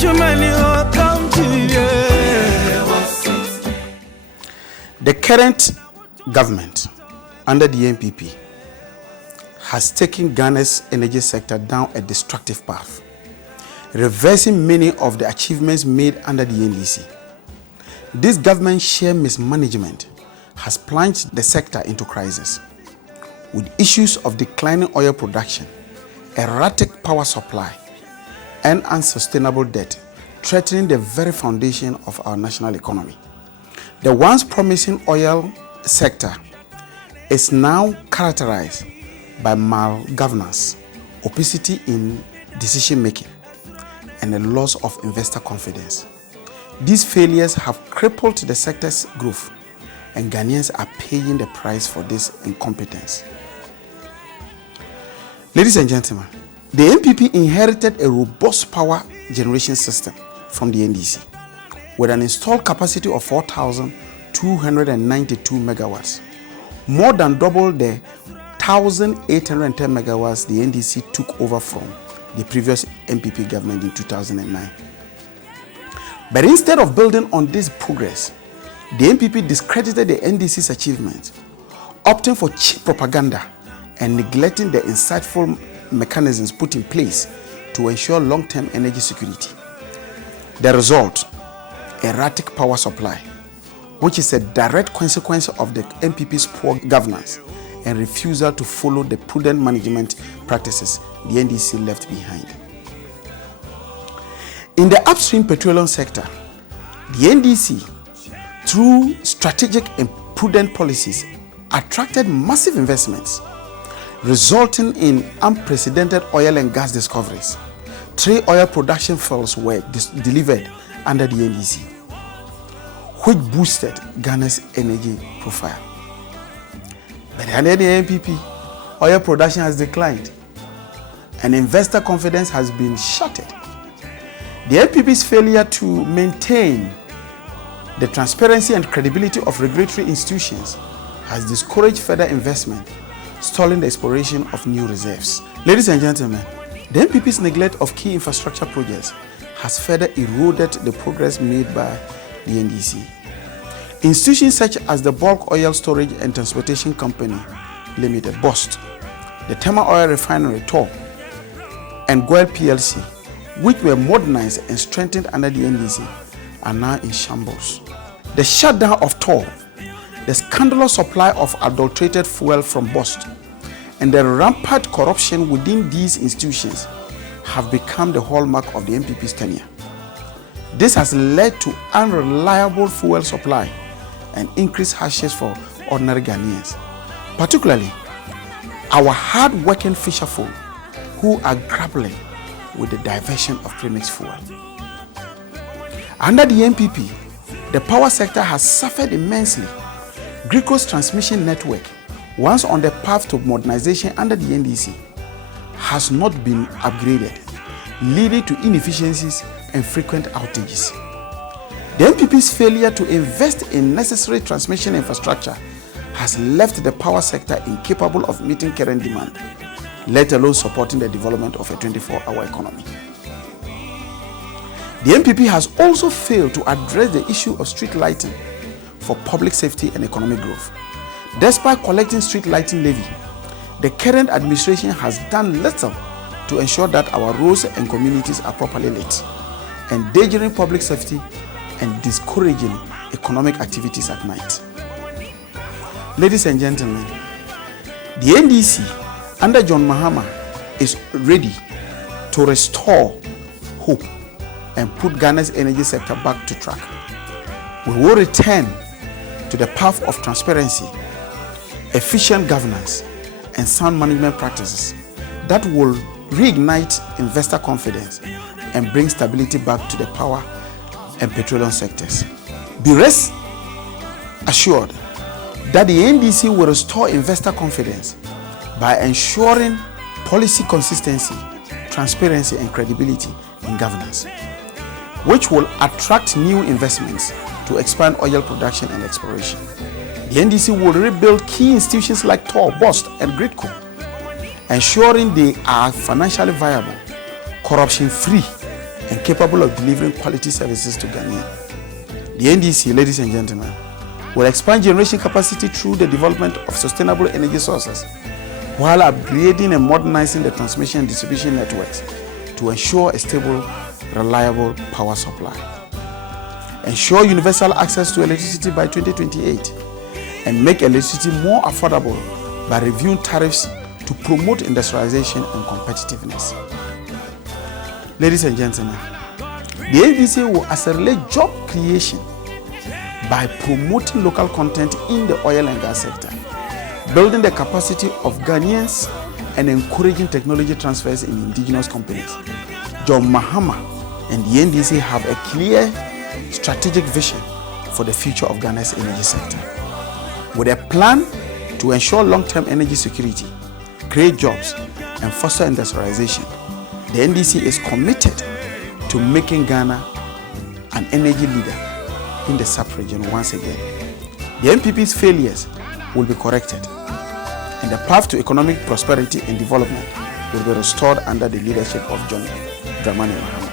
The current government under the NPP has taken Ghana's energy sector down a destructive path, reversing many of the achievements made under the NDC. This government's sheer mismanagement has plunged the sector into crisis, with issues of declining oil production, erratic power supply, and unsustainable debt threatening the very foundation of our national economy. The once promising oil sector is now characterized by malgovernance, opacity in decision-making, and a loss of investor confidence. These failures have crippled the sector's growth, and Ghanaians are paying the price for this incompetence. Ladies and gentlemen, the NPP inherited a robust power generation system from the NDC with an installed capacity of 4,292 megawatts, more than double the 1,810 megawatts the NDC took over from the previous NPP government in 2009. But instead of building on this progress, the NPP discredited the NDC's achievements, opting for cheap propaganda and neglecting the insightful mechanisms put in place to ensure long-term energy security. The result, erratic power supply, which is a direct consequence of the NPP's poor governance and refusal to follow the prudent management practices the NDC left behind. In the upstream petroleum sector, the NDC, through strategic and prudent policies, attracted massive investments, resulting in unprecedented oil and gas discoveries. 3 oil production fields were delivered under the NDC, which boosted Ghana's energy profile. But under the NPP, oil production has declined and investor confidence has been shattered. The NPP's failure to maintain the transparency and credibility of regulatory institutions has discouraged further investment, stalling the exploration of new reserves. Ladies and gentlemen, the NPP's neglect of key infrastructure projects has further eroded the progress made by the NDC. Institutions such as the Bulk Oil Storage and Transportation Company Limited, BOST, the Tema Oil Refinery, TOR, and GOIL PLC, which were modernized and strengthened under the NDC, are now in shambles. The shutdown of TOR, the scandalous supply of adulterated fuel from BOST, and the rampant corruption within these institutions have become the hallmark of the NPP's tenure. This has led to unreliable fuel supply and increased hardships for ordinary Ghanaians, particularly our hard-working fisherfolk who are grappling with the diversion of premixed fuel. Under the NPP, the power sector has suffered immensely. Greco's transmission network, once on the path to modernization under the NDC, has not been upgraded, leading to inefficiencies and frequent outages. The NPP's failure to invest in necessary transmission infrastructure has left the power sector incapable of meeting current demand, let alone supporting the development of a 24-hour economy. The NPP has also failed to address the issue of street lighting for public safety and economic growth. Despite collecting street lighting levy, the current administration has done little to ensure that our roads and communities are properly lit, endangering public safety and discouraging economic activities at night. Ladies and gentlemen, the NDC under John Mahama is ready to restore hope and put Ghana's energy sector back to track. We will return to the path of transparency, efficient governance, and sound management practices that will reignite investor confidence and bring stability back to the power and petroleum sectors. Be rest assured that the NDC will restore investor confidence by ensuring policy consistency, transparency, and credibility in governance, which will attract new investments to expand oil production and exploration. The NDC will rebuild key institutions like TOR, BOST, and GRIDCO, ensuring they are financially viable, corruption-free, and capable of delivering quality services to Ghanaians. The NDC, ladies and gentlemen, will expand generation capacity through the development of sustainable energy sources while upgrading and modernizing the transmission and distribution networks to ensure a stable, reliable power supply. Ensure universal access to electricity by 2028 and make electricity more affordable by reviewing tariffs to promote industrialization and competitiveness. Ladies and gentlemen, the NDC will accelerate job creation by promoting local content in the oil and gas sector, building the capacity of Ghanaians and encouraging technology transfers in indigenous companies. John Mahama and the NDC have a clear strategic vision for the future of Ghana's energy sector. With a plan to ensure long-term energy security, create jobs, and foster industrialization, the NDC is committed to making Ghana an energy leader in the sub-region once again. The NPP's failures will be corrected, and the path to economic prosperity and development will be restored under the leadership of John Dramani Mahama.